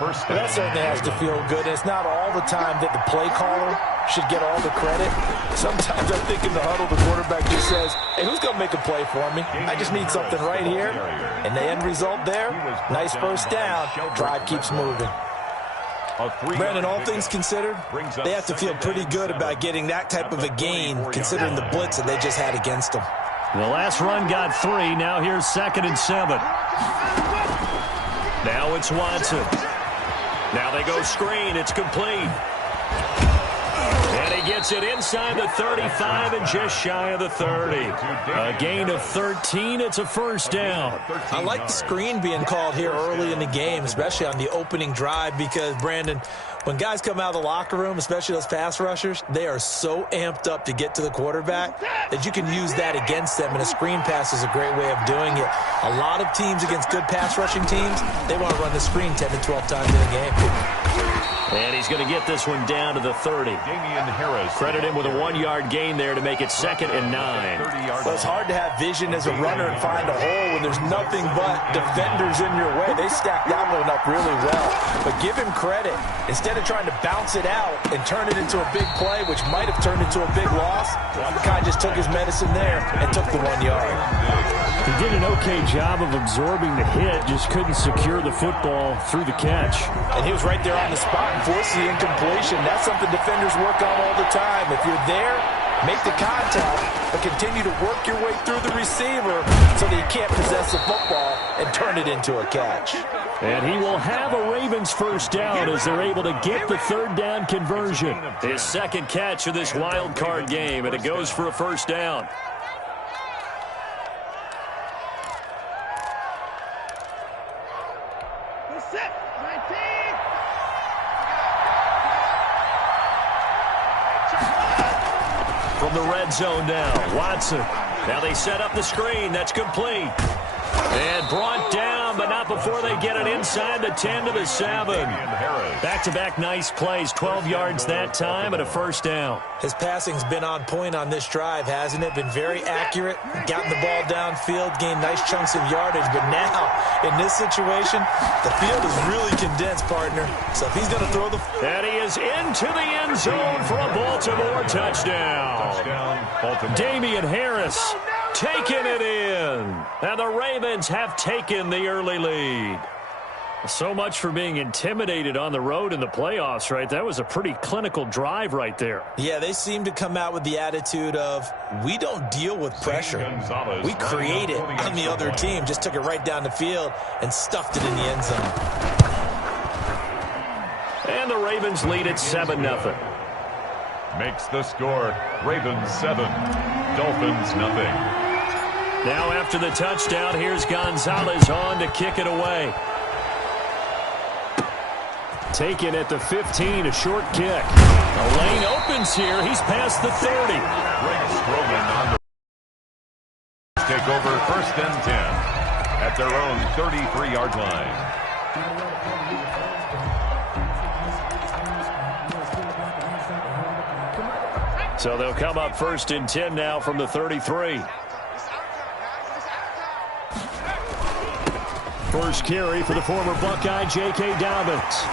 Well, that certainly has to feel good. It's not all the time that the play caller should get all the credit. Sometimes I think in the huddle, the quarterback just says, hey, who's going to make a play for me? I just need something right here. And the end result there, nice first down. Drive keeps moving. Brandon, all things considered, they have to feel pretty good about getting that type of a gain, considering the blitz that they just had against them. The last run got 3. Now here's 2nd and 7. Now it's Watson. Now they go screen. It's complete. And he gets it inside the 35 and just shy of the 30. A gain of 13. It's a first down. I like the screen being called here early in the game, especially on the opening drive, because, Brandon, when guys come out of the locker room, especially those pass rushers, they are so amped up to get to the quarterback that you can use that against them, and a screen pass is a great way of doing it. A lot of teams against good pass rushing teams, they want to run the screen 10 to 12 times in a game. And he's going to get this one down to the 30. Credit him with a 1-yard gain there to make it 2nd and 9. Well, it's hard to have vision as a runner and find a hole when there's nothing but defenders in your way. They stacked that one up really well. But give him credit. Instead of trying to bounce it out and turn it into a big play, which might have turned into a big loss, the guy just took his medicine there and took the 1 yard. He did an okay job of absorbing the hit, just couldn't secure the football through the catch. And he was right there on the spot and forced the incompletion. That's something defenders work on all the time. If you're there, make the contact, but continue to work your way through the receiver so that you can't possess the football and turn it into a catch. And he will have a Ravens first down as they're able to get the 3rd down conversion. His 2nd catch of this wild card game, and it goes for a first down. From the red zone now, Watson. Now they set up the screen. That's complete. And brought down, but not before they get it inside the 10 to the 7. Back-to-back nice plays, 12 yards that time and a first down. His passing's been on point on this drive, hasn't it? Been very accurate, gotten the ball downfield, gained nice chunks of yardage. But now, in this situation, the field is really condensed, partner. So if he's going to throw the... And he is into the end zone for a Baltimore touchdown. Baltimore. Damian Harris taking it in. And the Ravens have taken the early lead. So much for being intimidated on the road in the playoffs, right? That was a pretty clinical drive right there. Yeah, they seem to come out with the attitude of, we don't deal with pressure. We create it on the other team. Just took it right down the field and stuffed it in the end zone. And the Ravens lead at 7-0. Makes the score Ravens 7, Dolphins nothing. Now after the touchdown, here's Gonzalez on to kick it away. Taken at the 15, a short kick. A lane opens here. He's past the 30. Greg Stroman on the take over 1st and 10 at their own 33-yard line. So they'll come up 1st and 10 now from the 33. First carry for the former Buckeye, J.K. Dobbins.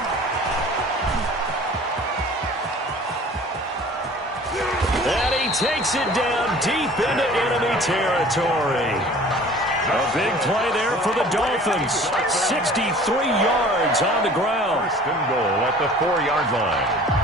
And he takes it down deep into enemy territory. A big play there for the Dolphins. 63 yards on the ground. 1st and goal at the 4-yard line.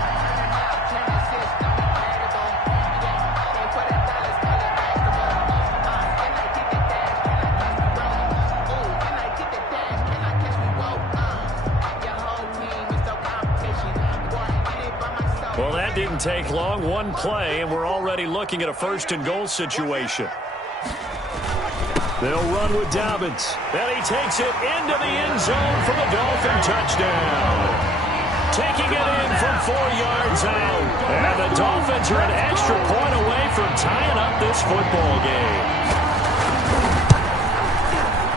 Well, that didn't take long. One play, and we're already looking at a 1st and goal situation. They'll run with Dobbins. And he takes it into the end zone for the Dolphin touchdown. Taking it in from 4 yards out. And the Dolphins are an extra point away from tying up this football game.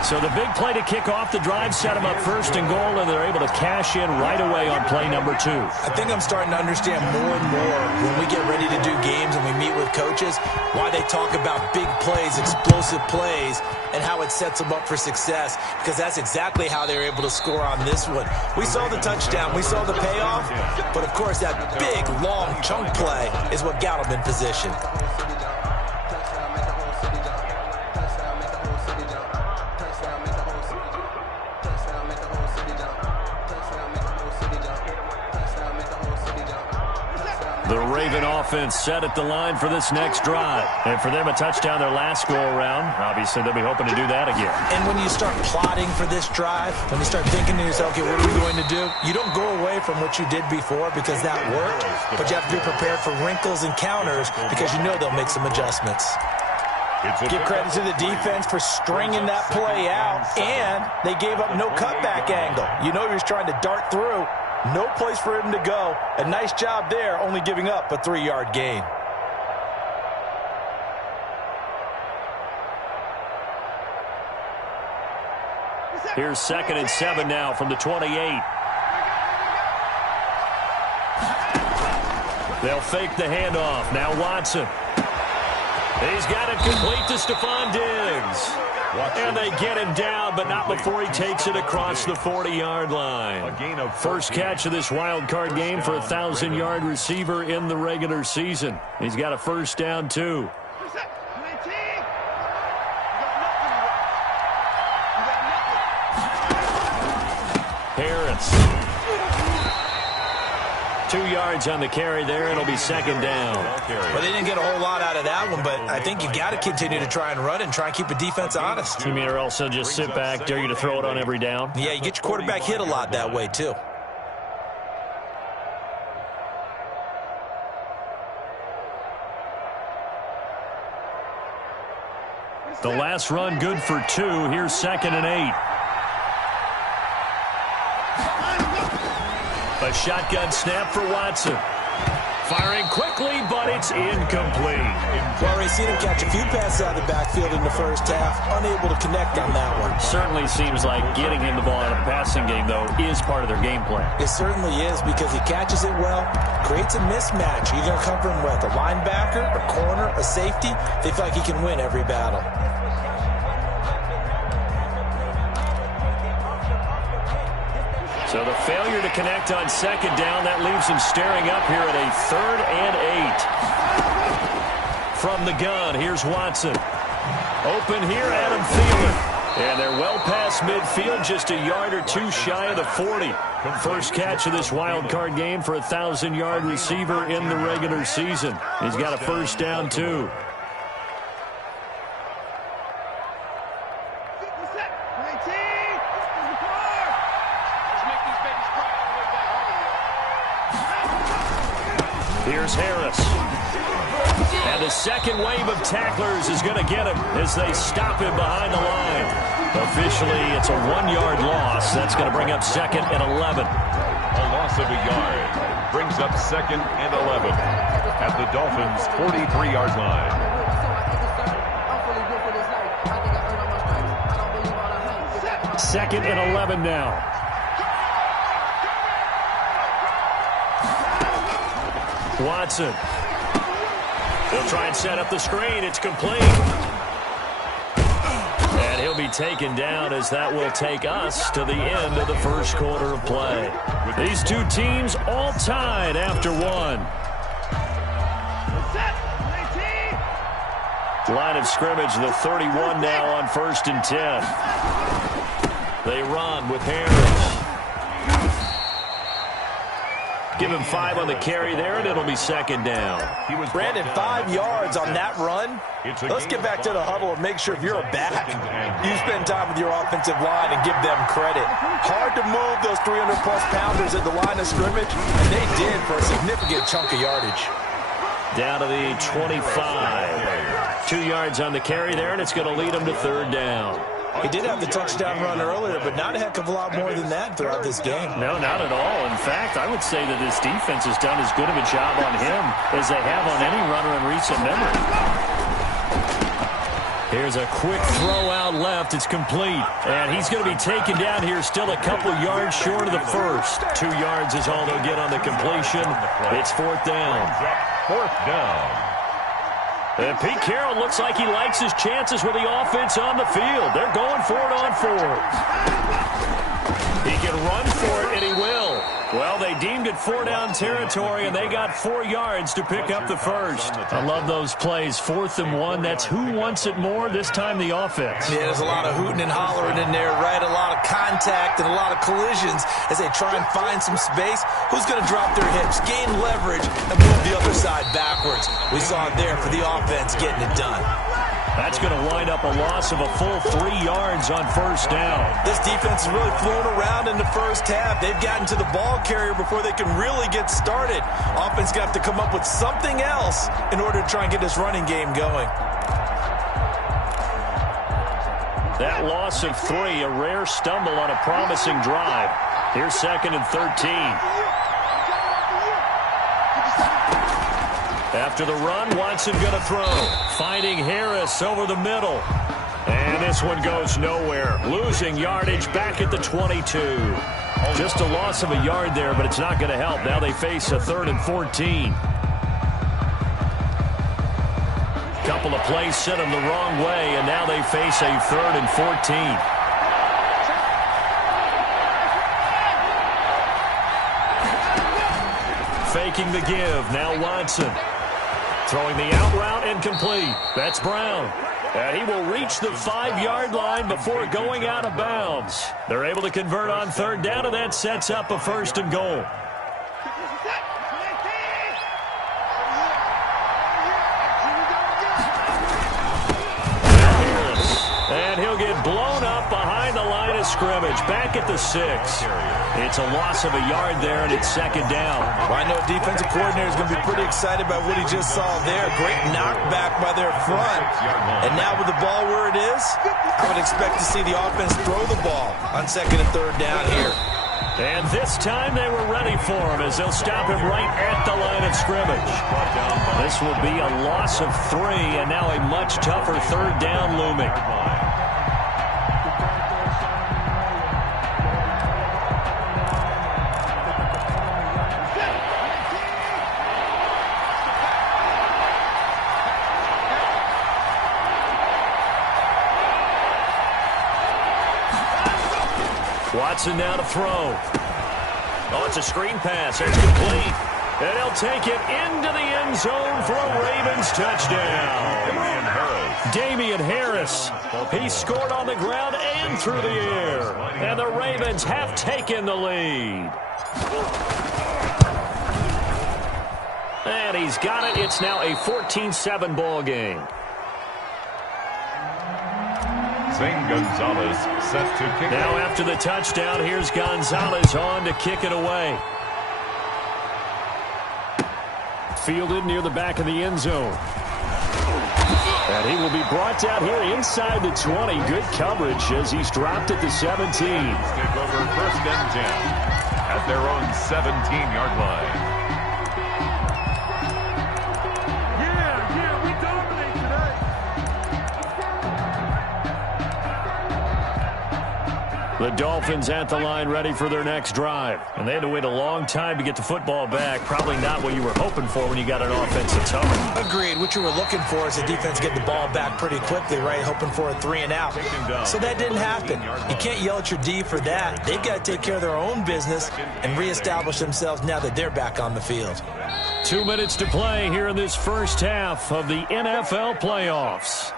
So the big play to kick off the drive set them up first and goal, and they're able to cash in right away on play number 2. I think I'm starting to understand more and more when we get ready to do games and we meet with coaches why they talk about big plays, explosive plays, and how it sets them up for success, because that's exactly how they were able to score on this one. We saw the touchdown. We saw the payoff. But, of course, that big, long chunk play is what got them in position. The Raven offense set at the line for this next drive. And for them, a touchdown their last go-around. Obviously, they'll be hoping to do that again. And when you start plotting for this drive, when you start thinking to yourself, okay, what are we going to do? You don't go away from what you did before because that worked, but you have to be prepared for wrinkles and counters because you know they'll make some adjustments. Give credit to the defense for stringing that play out, and they gave up no cutback angle. You know he was trying to dart through. No place for him to go. A nice job there, only giving up a 3-yard gain. Here's 2nd and 7 now from the 28. They'll fake the handoff. Now Watson. He's got it complete to Stephon Diggs. And they get him down, but not before he takes it across the 40-yard line. First catch of this wild card game for a 1,000-yard receiver in the regular season. He's got a first down, too. Harris. 2 yards on the carry there. It'll be 2nd down. Well, they didn't get a whole lot out of that one, but I think you've got to continue to try and run and try and keep a defense honest. You mean or else they'll just sit back, dare you to throw it on every down? Yeah, you get your quarterback hit a lot that way, too. The last run good for 2. Here's 2nd and 8. A shotgun snap for Watson. Firing quickly, but it's incomplete. Well, already seen him catch a few passes out of the backfield in the first half. Unable to connect on that one. Certainly seems like getting him the ball in a passing game, though, is part of their game plan. It certainly is because he catches it well, creates a mismatch. You're going to cover him with a linebacker, a corner, a safety. They feel like he can win every battle. So the failure to connect on 2nd down, that leaves him staring up here at a 3rd and 8. From the gun, here's Watson. Open here, Adam Thielen. And they're well past midfield, just a yard or 2 shy of the 40. First catch of this wild card game for a 1,000-yard receiver in the regular season. He's got a first down, too. Here's Harris. And the second wave of tacklers is going to get him as they stop him behind the line. Officially, it's a 1-yard loss. That's going to bring up 2nd and 11. A loss of a yard brings up 2nd and 11 at the Dolphins' 43-yard line. Second and 11 now. Watson. They'll try and set up the screen. It's complete. And he'll be taken down as that will take us to the end of the first quarter of play. These two teams all tied after 1. Line of scrimmage, the 31 now on 1st and 10. They run with Harris. Give him 5 on the carry there, and it'll be 2nd down. Brandon, 5 yards on that run. Let's get back to the huddle and make sure if you're a back, you spend time with your offensive line and give them credit. Hard to move those 300-plus pounders at the line of scrimmage, and they did for a significant chunk of yardage. Down to the 25. 2 yards on the carry there, and it's going to lead them to 3rd down. He did have the touchdown run earlier, but not a heck of a lot more than that throughout this game. No, not at all. In fact, I would say that this defense has done as good of a job on him as they have on any runner in recent memory. Here's a quick throw out left. It's complete. And he's going to be taken down here still a couple yards short of the first. 2 yards is all they'll get on the completion. It's 4th down. 4th down. And Pete Carroll looks like he likes his chances with the offense on the field. They're going for it on 4th. He can run for it, and he will. Well, they deemed it 4-down territory, and they got 4 yards to pick up the first. I love those plays. 4th and 1. That's who wants it more, this time the offense. Yeah, there's a lot of hooting and hollering in there, right? A lot of contact and a lot of collisions as they try and find some space. Who's going to drop their hips, gain leverage, and move the other side backwards? We saw it there for the offense getting it done. That's going to wind up a loss of a full 3 yards on 1st down. This defense has really flown around in the first half. They've gotten to the ball carrier before they can really get started. Offense got to come up with something else in order to try and get this running game going. That loss of 3, a rare stumble on a promising drive. Here's 2nd and 13. After the run, Watson going to throw. Finding Harris over the middle. And this one goes nowhere. Losing yardage back at the 22. Just a loss of a yard there, but it's not going to help. Now they face a 3rd and 14. Couple of plays sent them the wrong way, and now they face a 3rd and 14. Faking the give. Now Watson. Throwing the out route incomplete. That's Brown. And he will reach the 5-yard line before going out of bounds. They're able to convert on 3rd down, and that sets up a 1st and goal. And he'll get blown up behind the line of scrimmage. Back at the 6. It's a loss of a yard there, and it's 2nd down. Well, I know defensive coordinator is going to be pretty excited about what he just saw there. Great knockback by their front. And now with the ball where it is, I would expect to see the offense throw the ball on 2nd and 3rd down here. And this time they were ready for him as they'll stop him right at the line of scrimmage. This will be a loss of 3, and now a much tougher 3rd down looming. Watson now to throw. Oh, it's a screen pass. It's complete. And he'll take it into the end zone for a Ravens touchdown. Damian Harris. He scored on the ground and through the air. And the Ravens have taken the lead. And he's got it. It's now a 14-7 ball game. Zane Gonzalez set to kick. Now after the touchdown, here's Gonzalez on to kick it away. Fielded near the back of the end zone. And he will be brought down here inside the 20. Good coverage as he's dropped at the 17. Take over 1st and 10 at their own 17-yard line. The Dolphins at the line ready for their next drive. And they had to wait a long time to get the football back. Probably not what you were hoping for when you got an offense that's humming. Agreed. What you were looking for is the defense get the ball back pretty quickly, right? Hoping for a 3 and out. So that didn't happen. You can't yell at your D for that. They've got to take care of their own business and reestablish themselves now that they're back on the field. 2 minutes to play here in this first half of the NFL playoffs.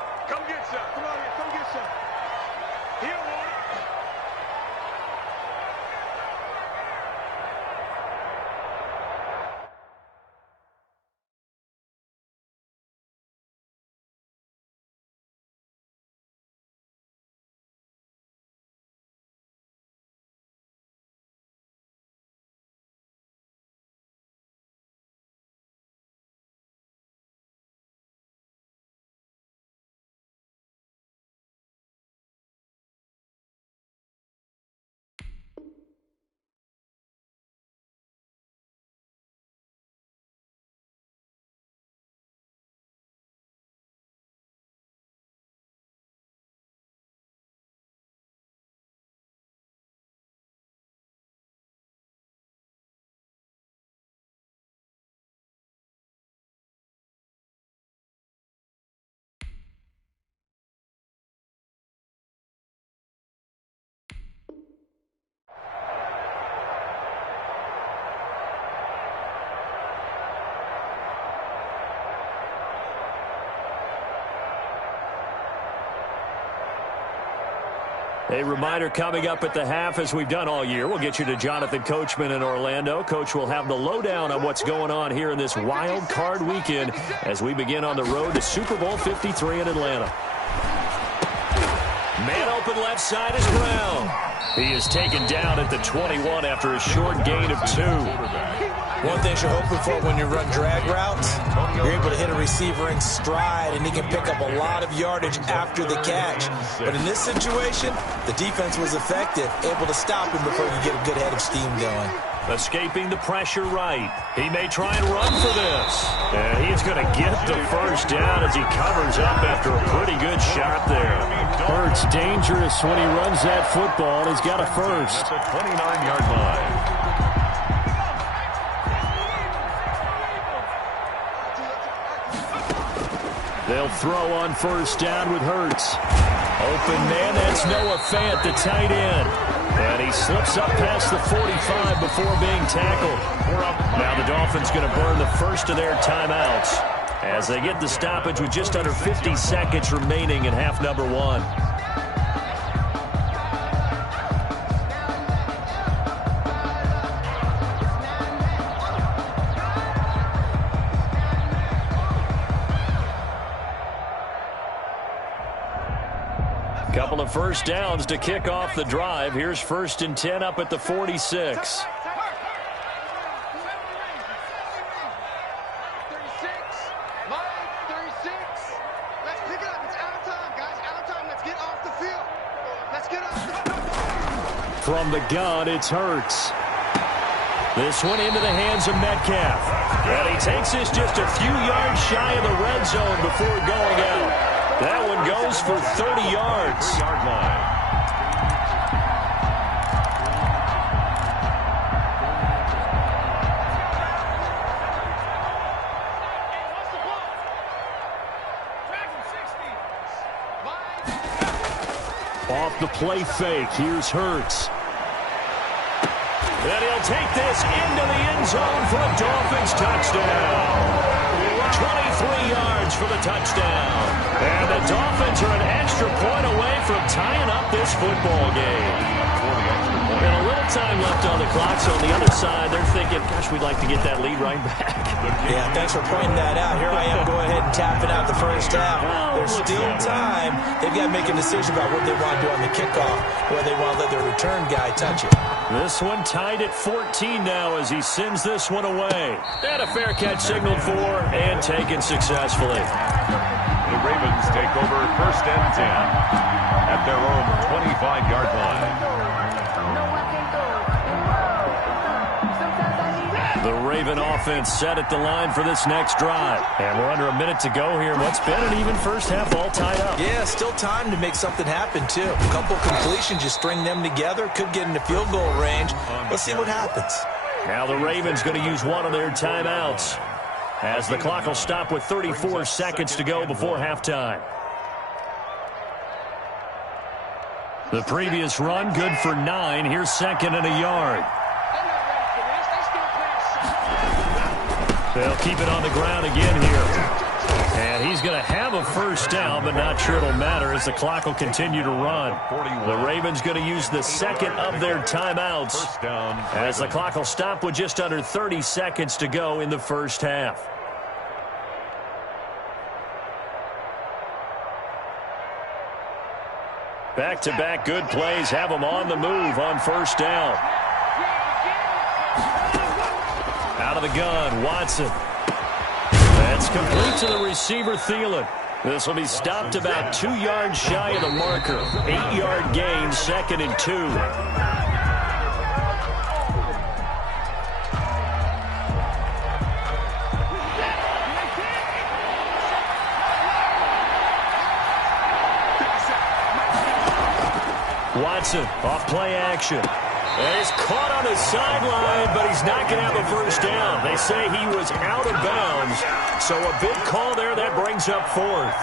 A reminder coming up at the half, as we've done all year. We'll get you to Jonathan Coachman in Orlando. Coach will have the lowdown on what's going on here in this wild card weekend as we begin on the road to Super Bowl 53 in Atlanta. Man open left side is Brown. He is taken down at the 21 after a short gain of 2. One thing you're hoping for when you run drag routes, you're able to hit a receiver in stride, and he can pick up a lot of yardage after the catch. But in this situation, the defense was effective, able to stop him before you get a good head of steam going. Escaping the pressure right. He may try and run for this. And he's going to get the first down as he covers up after a pretty good shot there. Hurts dangerous when he runs that football, and he's got a first. At the 29-yard line. They'll throw on first down with Hurts. Open man, that's Noah Fant, the tight end. And he slips up past the 45 before being tackled. Now the Dolphins going to burn the first of their timeouts as they get the stoppage with just under 50 seconds remaining in half number 1. Couple of first downs to kick off the drive. Here's 1st and 10 up at the 46. From the gun, it's Hurts. This one into the hands of Metcalf. And he takes this just a few yards shy of the red zone before going out. That one goes for 30 yards. 3-yard line. Off the play fake, here's Hurts. And he'll take this into the end zone for a Dolphins touchdown. 23 yards for the touchdown. And the Dolphins are an extra point away from tying up this football game. And a little time left on the clock, so on the other side, they're thinking, gosh, we'd like to get that lead right back. Yeah, thanks for pointing that out. Here I am going ahead and tapping out the first half. There's still time. They've got to make a decision about what they want to do on the kickoff, where they want to let their return guy touch it. This one tied at 14 now as he sends this one away. And a fair catch signaled for and taken successfully. The Ravens take over 1st and 10 at their own 25-yard line. The Raven offense set at the line for this next drive. And we're under a minute to go here. What's been an even first half all tied up. Yeah, still time to make something happen, too. A couple completions, you string them together. Could get into field goal range. Let's see what happens. Now the Ravens going to use one of their timeouts as the clock will stop with 34 seconds to go before halftime. The previous run good for 9. Here's 2nd and a yard. They'll keep it on the ground again here. And he's going to have a first down, but not sure it'll matter as the clock will continue to run. The Ravens going to use the second of their timeouts as the clock will stop with just under 30 seconds to go in the first half. Back-to-back good plays have them on the move on first down. Out of the gun, Watson. That's complete to the receiver, Thielen. This will be stopped about 2 yards shy of the marker. 8-yard gain, 2nd and 2. Watson off play action. And he's caught on the sideline, but he's not going to have a first down. They say he was out of bounds. So a big call there that brings up 4th.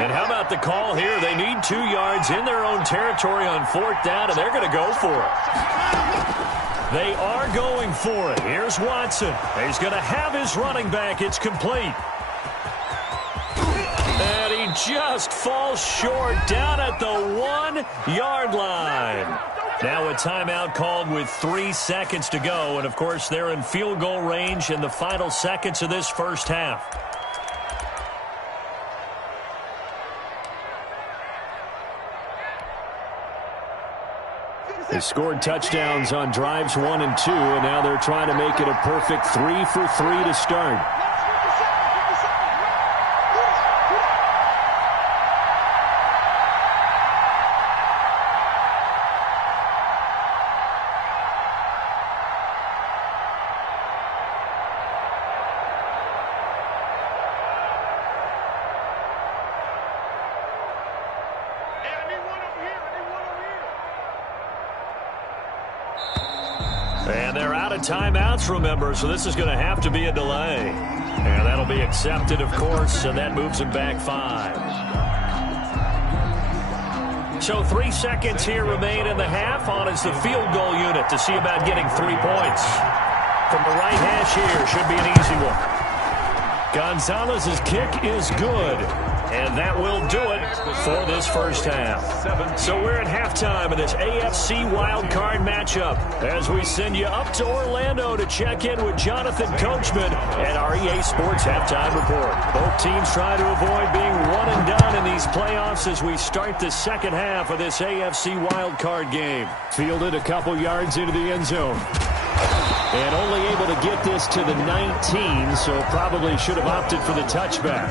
And how about the call here? They need 2 yards in their own territory on 4th down, and they're going to go for it. They are going for it. Here's Watson. He's going to have his running back. It's complete. And he just falls short down at the 1-yard line. Now a timeout called with 3 seconds to go. And, of course, they're in field goal range in the final seconds of this first half. They scored touchdowns on drives 1 and 2, and now they're trying to make it a perfect 3 for 3 to start. And they're out of timeouts, remember, so this is going to have to be a delay. And that'll be accepted, of course, and that moves them back 5. So 3 seconds here remain in the half. On is the field goal unit to see about getting 3 points. From the right hash here, should be an easy one. Gonzalez's kick is good. And that will do it for this first half. So we're at halftime of this AFC wildcard matchup as we send you up to Orlando to check in with Jonathan Coachman at our EA Sports Halftime Report. Both teams try to avoid being one and done in these playoffs as we start the second half of this AFC wildcard game. Fielded a couple yards into the end zone. And only able to get this to the 19, so probably should have opted for the touchback.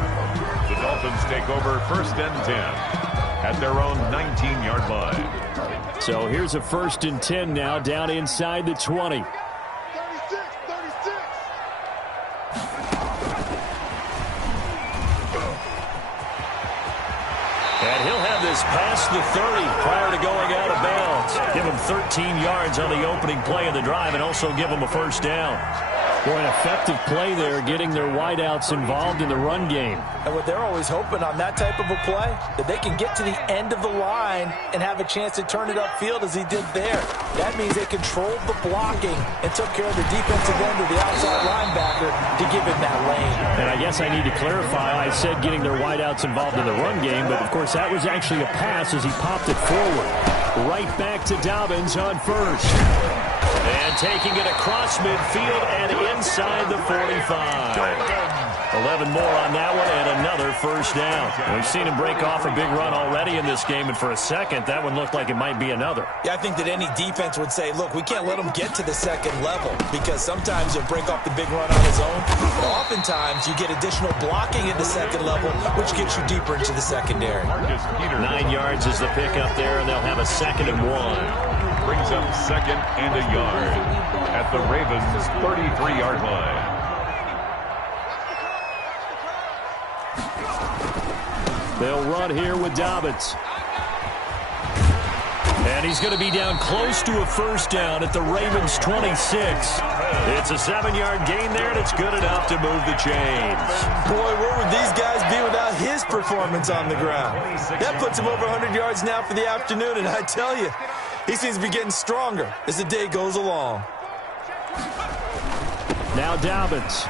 The Dolphins take over 1st and 10 at their own 19-yard line. So here's a 1st and 10 now down inside the 20. And he'll have this past the 30 prior to going out of bounds. Give him 13 yards on the opening play of the drive and also give him a first down. Boy, an effective play there, getting their wideouts involved in the run game. And what they're always hoping on that type of a play, that they can get to the end of the line and have a chance to turn it upfield as he did there. That means they controlled the blocking and took care of the defensive end of the outside linebacker to give him that lane. And I guess I need to clarify, I said getting their wideouts involved in the run game, but of course that was actually a pass as he popped it forward. Right back to Dobbins on first. And taking it across midfield and inside the 45. 11 more on that one and another first down. We've seen him break off a big run already in this game, and for a second, that one looked like it might be another. Yeah, I think that any defense would say, look, we can't let him get to the second level because sometimes he'll break off the big run on his own, but oftentimes you get additional blocking at the second level, which gets you deeper into the secondary. 9 yards is the pickup there, and they'll have a 2nd and 1. Brings up 2nd and a yard at the Ravens' 33-yard line. They'll run here with Dobbins. And he's going to be down close to a first down at the Ravens' 26. It's a 7-yard gain there, and it's good enough to move the chains. Boy, where would these guys be without his performance on the ground? That puts him over 100 yards now for the afternoon, and I tell you, he seems to be getting stronger as the day goes along. Now Dobbins.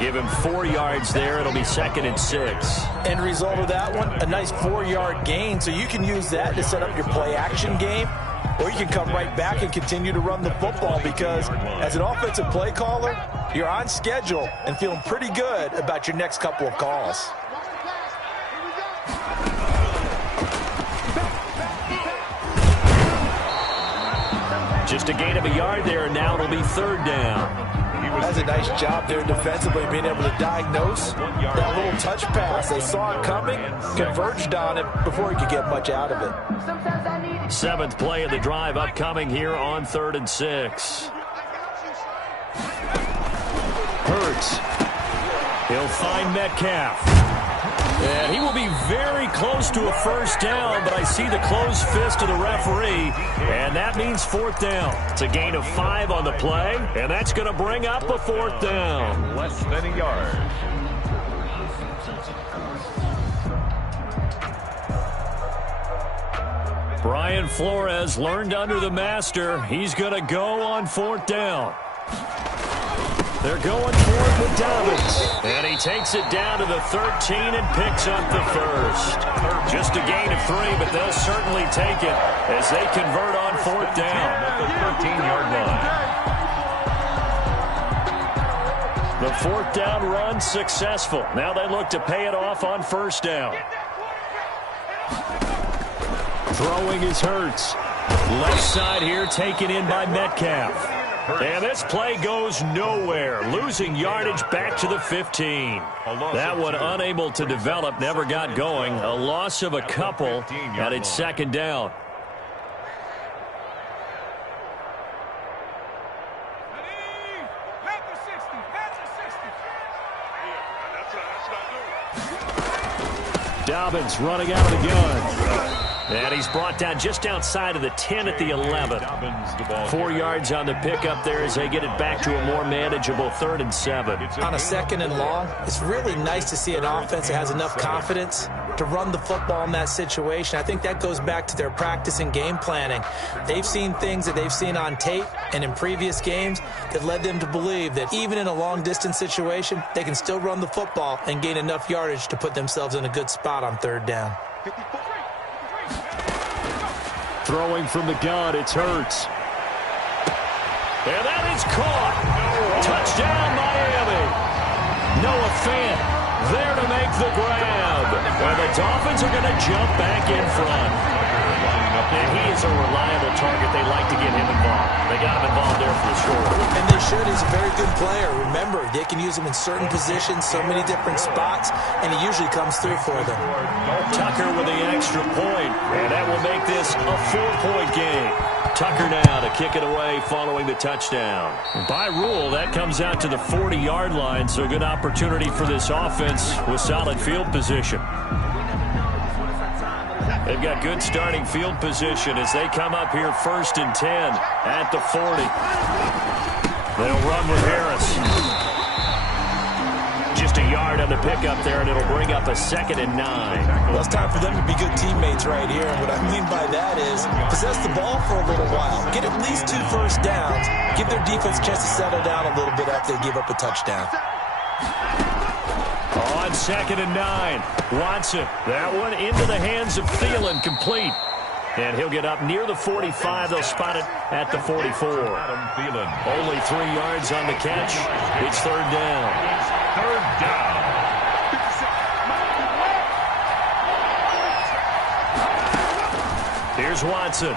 Give him 4 yards there. It'll be 2nd and 6. End result of that one, a nice 4-yard gain. So you can use that to set up your play-action game, or you can come right back and continue to run the football because as an offensive play caller, you're on schedule and feeling pretty good about your next couple of calls. Just a gain of a yard there, and now it'll be 3rd down. That's a nice job there defensively, being able to diagnose that little touch pass. They saw it coming, converged on it before he could get much out of it. 7th play of the drive upcoming here on 3rd and 6. Hurts. He'll find Metcalf. And he will be very close to a first down, but I see the closed fist of the referee, and that means 4th down. It's a gain of 5 on the play, and that's going to bring up a 4th down. Less than a yard. Brian Flores learned under the master. He's going to go on 4th down. They're going for it with Dobbins. And he takes it down to the 13 and picks up the first. Just a gain of 3, but they'll certainly take it as they convert on 4th down at the 13-yard line. The 4th down run successful. Now they look to pay it off on 1st down. Throwing is Hurts. Left side here taken in by Metcalf. And this play goes nowhere. Losing yardage back to the 15. That one unable to develop, never got going. A loss of a couple, and it's 2nd down. Dobbins running out of the gun. And he's brought down just outside of the 10 at the 11. 4 yards on the pickup there as they get it back to a more manageable 3rd and 7. On a 2nd and long, it's really nice to see an offense that has enough confidence to run the football in that situation. I think that goes back to their practice and game planning. They've seen things that they've seen on tape and in previous games that led them to believe that even in a long-distance situation, they can still run the football and gain enough yardage to put themselves in a good spot on 3rd down. Throwing from the gun, it's Hurts. And that is caught. Touchdown, Miami. Noah Fant there to make the grab. And the Dolphins are going to jump back in front. And he is a reliable target. They like to get him involved. They got him involved there for sure. And they should. He's a very good player. Remember, they can use him in certain positions, so many different spots, and he usually comes through for them. Tucker with the extra point, and that will make this a 4-point game. Tucker now to kick it away following the touchdown. By rule, that comes out to the 40-yard line, so a good opportunity for this offense with solid field position. They've got good starting field position as they come up here 1st and 10 at the 40. They'll run with Harris. Just a yard on the pickup there, and it'll bring up a 2nd and 9. Well, it's time for them to be good teammates right here. And what I mean by that is possess the ball for a little while. Get at least 2 first downs. Give their defense a chance to settle down a little bit after they give up a touchdown. On 2nd and 9, Watson. That one into the hands of Thielen, complete. And he'll get up near the 45. They'll spot it at the 44. Only 3 yards on the catch. It's 3rd down. 3rd down. Here's Watson.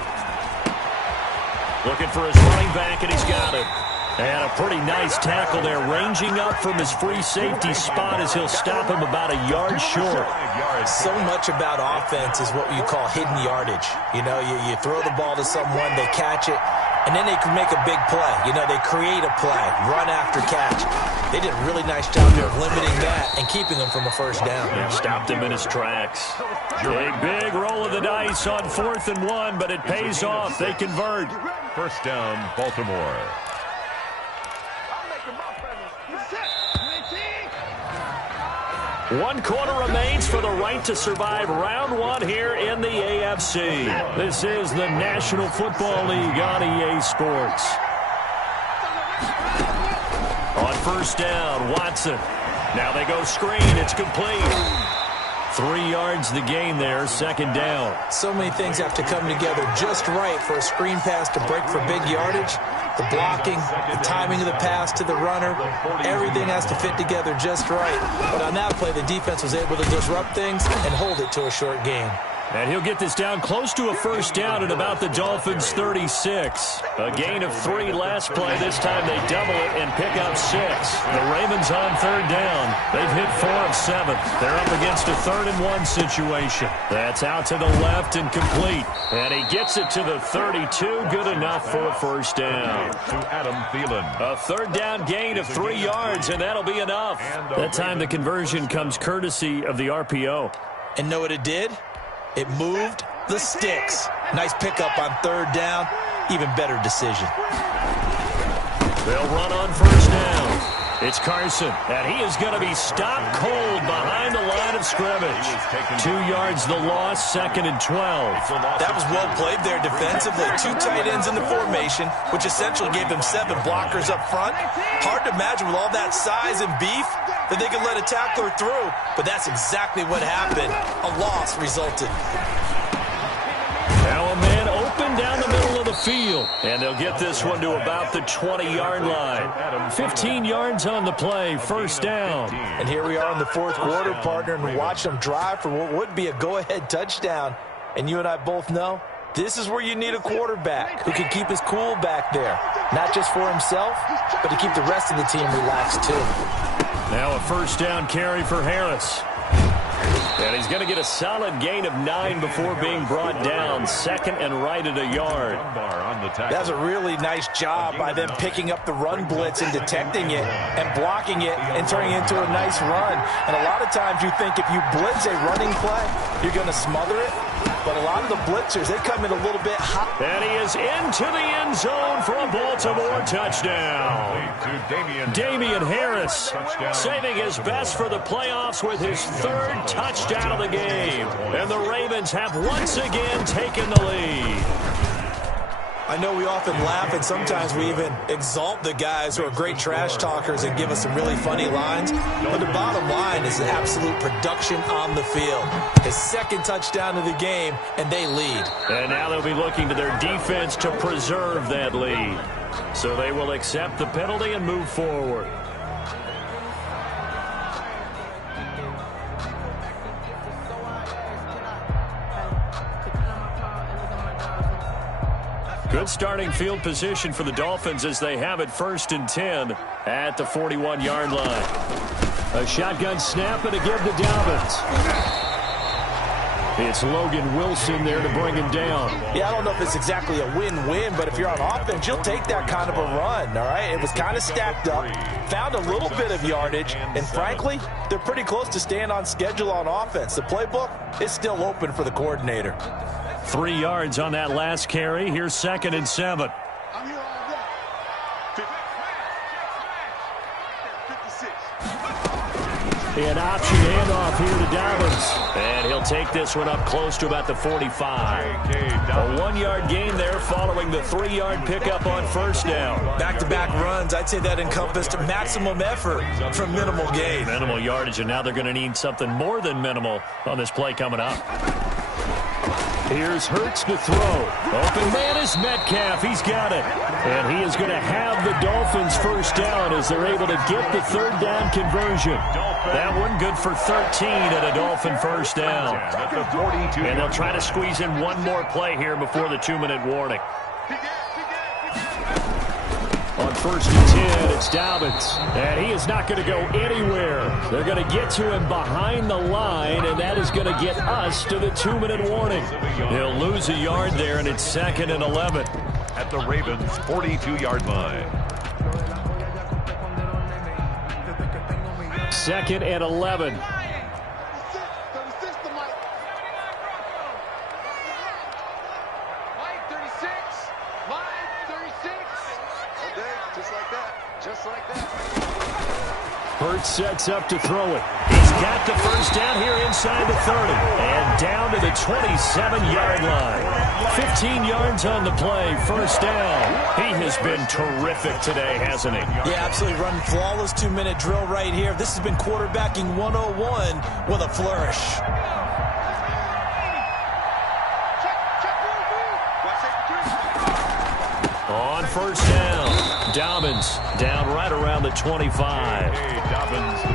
Looking for his running back, and he's got it. And a pretty nice tackle there, ranging up from his free safety spot as he'll stop him about a yard short. So much about offense is what you call hidden yardage. You know, you throw the ball to someone, they catch it, and then they can make a big play. You know, they create a play, run after catch. They did a really nice job there of limiting that and keeping them from a 1st down. Stopped him in his tracks. A big roll of the dice on 4th and 1, but it pays off. They convert. 1st down, Baltimore. 1 quarter remains for the right to survive round 1 here in the AFC. This is the National Football League on EA Sports. On 1st down, Watson. Now they go screen. It's complete. 3 yards the gain there, 2nd down. So many things have to come together just right for a screen pass to break for big yardage. The blocking, the timing of the pass to the runner, everything has to fit together just right. But on that play, the defense was able to disrupt things and hold it to a short gain. And he'll get this down close to a 1st down at about the Dolphins' 36. A gain of 3 last play. This time they double it and pick up 6. The Ravens on 3rd down. They've hit 4 of 7. They're up against a 3rd and 1 situation. That's out to the left and complete. And he gets it to the 32. Good enough for a 1st down. To Adam Thielen. A 3rd down gain of 3 yards, and that'll be enough. That time the conversion comes courtesy of the RPO. And know what it did? It moved the sticks. Nice pickup on 3rd down. Even better decision. They'll run on 1st down. It's Carson, and he is going to be stopped cold behind the line of scrimmage. 2 yards the loss, 2nd and 12. That was well played there defensively. 2 tight ends in the formation, which essentially gave them 7 blockers up front. Hard to imagine with all that size and beef that they could let a tackler through, but that's exactly what happened. A loss resulted. Now a man open down the middle of the field, and they'll get this one to about the 20-yard line. 15 yards on the play, 1st down. And here we are in the 4th quarter, partner, and watch them drive for what would be a go-ahead touchdown. And you and I both know this is where you need a quarterback who can keep his cool back there, not just for himself, but to keep the rest of the team relaxed too. Now a 1st down carry for Harris. And he's going to get a solid gain of 9 before being brought down. 2nd and right at a yard. That's a really nice job by them picking up the run blitz and detecting it and blocking it and turning it into a nice run. And a lot of times you think if you blitz a running play, you're going to smother it. But a lot of the blitzers, they come in a little bit hot. And he is into the end zone for a Baltimore touchdown. Damian Harris saving his best for the playoffs with his 3rd touchdown of the game. And the Ravens have once again taken the lead. I know we often laugh, and sometimes we even exalt the guys who are great trash talkers and give us some really funny lines. But the bottom line is absolute production on the field. His 2nd touchdown of the game, and they lead. And now they'll be looking to their defense to preserve that lead. So they will accept the penalty and move forward. Good starting field position for the Dolphins as they have it 1st and 10 at the 41-yard line. A shotgun snap and a give to Dobbins. It's Logan Wilson there to bring him down. Yeah, I don't know if it's exactly a win-win, but if you're on offense, you'll take that kind of a run, all right? It was kind of stacked up, found a little bit of yardage, and frankly, they're pretty close to staying on schedule on offense. The playbook is still open for the coordinator. 3 yards on that last carry. Here's 2nd and 7. An option handoff here to Dobbins. And he'll take this one up close to about the 45. A 1-yard gain there following the 3-yard pickup on 1st down. Back-to-back runs, I'd say that encompassed maximum effort for minimal gain. Minimal yardage, and now they're going to need something more than minimal on this play coming up. Here's Hurts to throw. Open man is Metcalf. He's got it. And he is going to have the Dolphins 1st down as they're able to get the 3rd down conversion. That one good for 13 at a Dolphin 1st down. And they'll try to squeeze in one more play here before the 2-minute warning. On 1st and 10, it's Dobbins. And he is not going to go anywhere. They're going to get to him behind the line, and that is going to get us to the 2-minute warning. He'll lose a yard there, and it's 2nd and 11. At the Ravens' 42-yard line. 2nd and 11. Hurts sets up to throw it. He's got the 1st down here inside the 30. And down to the 27-yard line. 15 yards on the play, 1st down. He has been terrific today, hasn't he? Yeah, absolutely. Running flawless 2-minute drill right here. This has been quarterbacking 101 with a flourish. On 1st down, Dobbins down right around the 25.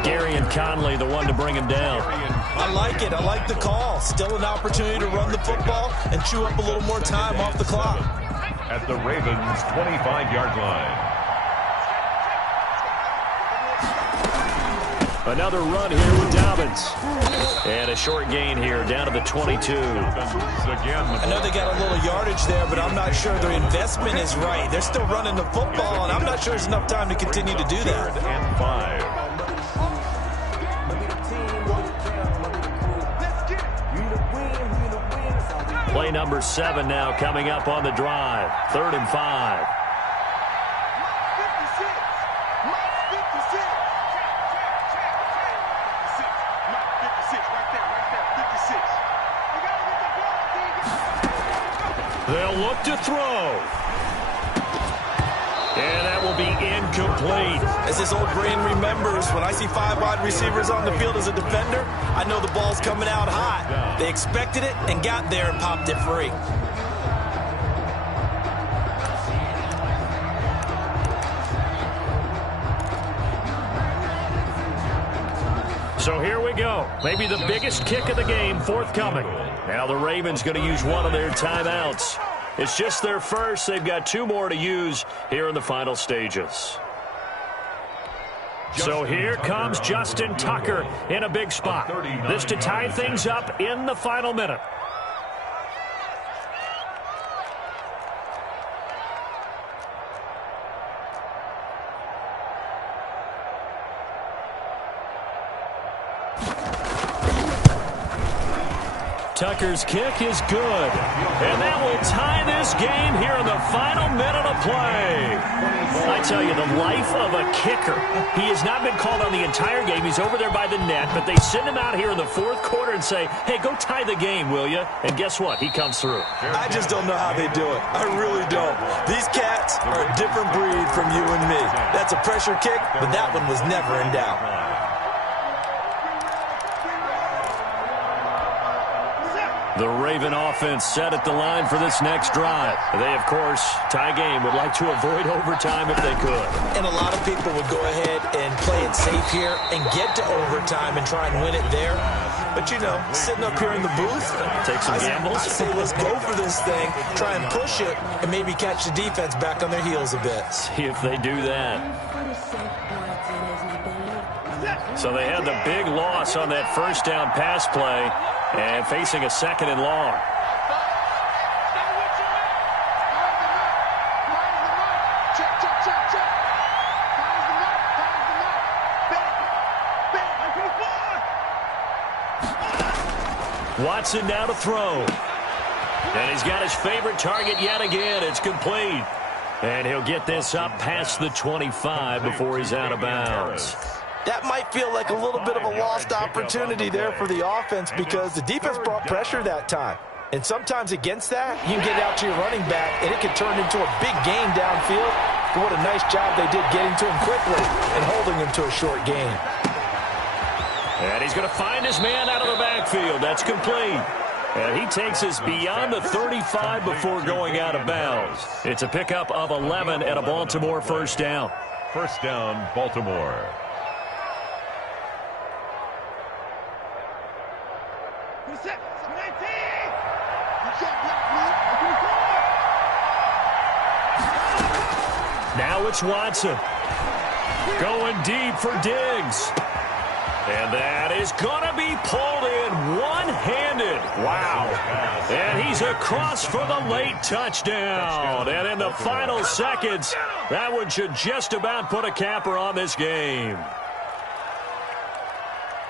Gary and Conley, the one to bring him down. I like it. I like the call. Still an opportunity to run the football and chew up a little more time off the clock. At the Ravens' 25-yard line. Another run here with Dobbins. And a short gain here down to the 22. I know they got a little yardage there, but I'm not sure their investment is right. They're still running the football, and I'm not sure there's enough time to continue to do that. 3rd and 5. Play number 7 now coming up on the drive. 3rd and 5. They'll look to throw. And that will be incomplete. As this old brain remembers, when I see 5 wide receivers on the field as a defender, I know the ball's coming out hot. They expected it and got there and popped it free. So here we go. Maybe the biggest kick of the game forthcoming. Now the Ravens going to use one of their timeouts. It's just their first. They've got 2 more to use here in the final stages. So here comes Justin Tucker in a big spot. This to tie things up in the final minute. Tucker's kick is good. And that will tie this game here in the final minute of play. I tell you, the life of a kicker. He has not been called on the entire game. He's over there by the net, but they send him out here in the 4th quarter and say, hey, go tie the game, will you? And guess what? He comes through. I just don't know how they do it. I really don't. These cats are a different breed from you and me. That's a pressure kick, but that one was never in doubt. The Raven offense set at the line for this next drive. They, of course, tie game, would like to avoid overtime if they could. And a lot of people would go ahead and play it safe here and get to overtime and try and win it there. But, you know, sitting up here in the booth, take some gambles. I say let's go for this thing, try and push it, and maybe catch the defense back on their heels a bit. See if they do that. So they had the big loss on that first down pass play. And facing a 2nd and long. Watson now to throw. And he's got his favorite target yet again. It's complete. And he'll get this up past the 25 before he's out of bounds. That might feel like a little bit of a lost opportunity there for the offense because the defense brought pressure that time. And sometimes against that, you can get out to your running back, and it can turn into a big gain downfield. But what a nice job they did getting to him quickly and holding him to a short gain. And he's going to find his man out of the backfield. That's complete. And he takes us beyond the 35 before going out of bounds. It's a pickup of 11 and a Baltimore first down. First down, Baltimore. Now it's Watson. Going deep for Diggs. And that is going to be pulled in one-handed. Wow. And he's across for the late touchdown. And in the final seconds, that one should just about put a capper on this game.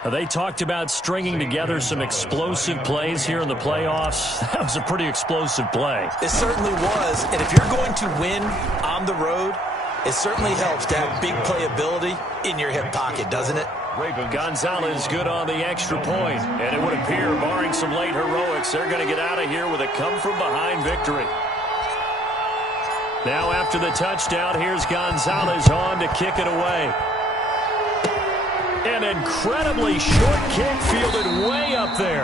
They talked about stringing together some explosive plays here in the playoffs. That was a pretty explosive play. It certainly was. And if you're going to win on the road, it certainly helps to have big playability in your hip pocket, doesn't it? Gonzalez good on the extra point. And it would appear, barring some late heroics, they're going to get out of here with a come-from-behind victory. Now after the touchdown, here's Gonzalez on to kick it away. An incredibly short kick fielded way up there.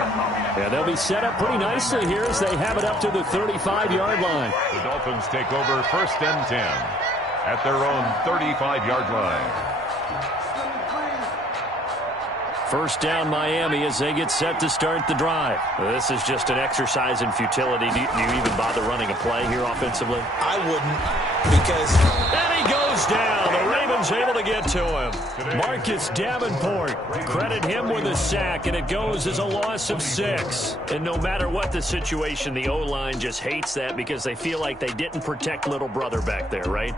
And they'll be set up pretty nicely here as they have it up to the 35-yard line. The Dolphins take over 1st and 10 at their own 35-yard line. First down Miami as they get set to start the drive. This is just an exercise in futility. Do you even bother running a play here offensively? I wouldn't, because... And he goes down. The Ravens able to get to him. Marcus Davenport. Credit him with a sack, and it goes as a loss of 6. And no matter what the situation, the O-line just hates that because they feel like they didn't protect little brother back there, right?